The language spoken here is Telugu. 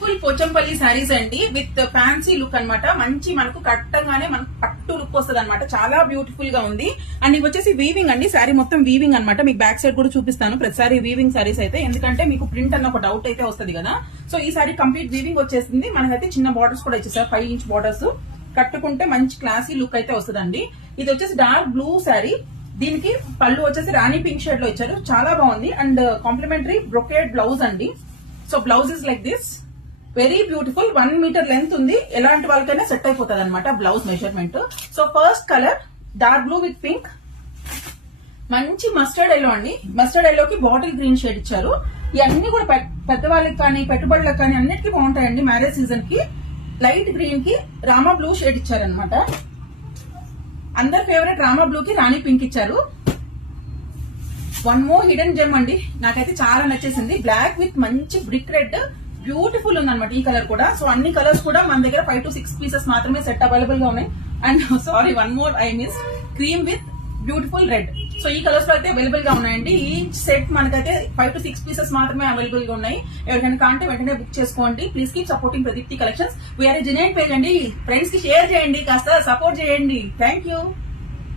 బ్యూటిఫుల్ పోచంపల్లి శారీస్ అండి విత్ ఫ్యాన్సీ లుక్ అన్నమాట. మంచి మనకు కట్టగానే మనకు పట్టు లుక్ వస్తుంది అనమాట. చాలా బ్యూటిఫుల్ గా ఉంది. అండ్ ఇవి వచ్చేసి వీవింగ్ అండి. శారీ మొత్తం వీవింగ్ అన్నమాట. మీకు బ్యాక్ సైడ్ కూడా చూపిస్తాను. ప్రతిసారి వీవింగ్ శారీస్ అయితే, ఎందుకంటే మీకు ప్రింట్ అన్న ఒక డౌట్ అయితే వస్తుంది కదా. సో ఈ శారీ కంప్లీట్ వీవింగ్ వచ్చేసింది. మనకైతే చిన్న బార్డర్స్ కూడా ఇచ్చేసారు, 5 ఇంచ్ బార్డర్స్. కట్టుకుంటే మంచి క్లాసీ లుక్ అయితే వస్తుందండి. ఇది వచ్చేసి డార్క్ బ్లూ శారీ. దీనికి పళ్ళు వచ్చేసి రాణి పింక్ షేడ్ లో ఇచ్చారు, చాలా బాగుంది. అండ్ కాంప్లిమెంటరీ బ్రొకేడ్ బ్లౌజ్ అండి. So blouse is like this, very beautiful. 1 meter length ఉంది. ఎలాంటి వాళ్ళకైనా సెట్ అయిపోతుంది అనమాట blouse measurement. So first colour dark blue with pink, మంచి మస్టర్డ్ ఎల్లో అండి. మస్టర్డ్ ఎల్లోకి బాటిల్ గ్రీన్ షేడ్ ఇచ్చారు. ఇవన్నీ కూడా పెద్దవాళ్ళకి కానీ పెట్టుబడులకు కానీ అన్నిటికీ బాగుంటాయండి. మ్యారేజ్ సీజన్ కి లైట్ గ్రీన్ కి రామా బ్లూ షేడ్ ఇచ్చారనమాట. అందరి ఫేవరెట్ రామా బ్లూ కి రాణి పింక్ ఇచ్చారు. వన్ మోర్ హిడెన్ జెమ్ అండి, నాకైతే చాలా నచ్చేసింది. బ్లాక్ విత్ మంచి బ్రిక్ రెడ్, బ్యూటిఫుల్ ఉందన్నమాట ఈ కలర్ కూడా. సో అన్ని కలర్స్ కూడా మన దగ్గర 5 to 6 పీసెస్ మాత్రమే సెట్ అవైలబుల్ గా ఉన్నాయి. And sorry, one more I miss, cream with beautiful red. So ఈ కలర్స్ లో అయితే అవైలబుల్ గా ఉన్నాయండి. ఈ సెట్ మనకైతే 5 to 6 పీసెస్ మాత్రమే అవైలబుల్ గా ఉన్నాయి. ఎవరికైనా కాంటే వెంటనే బుక్ చేసుకోండి. Please keep supporting Pradeepthi collections. We are genuine page అండి. ఫ్రెండ్స్ కి షేర్ చేయండి, కాస్త సపోర్ట్ చేయండి. Thank you.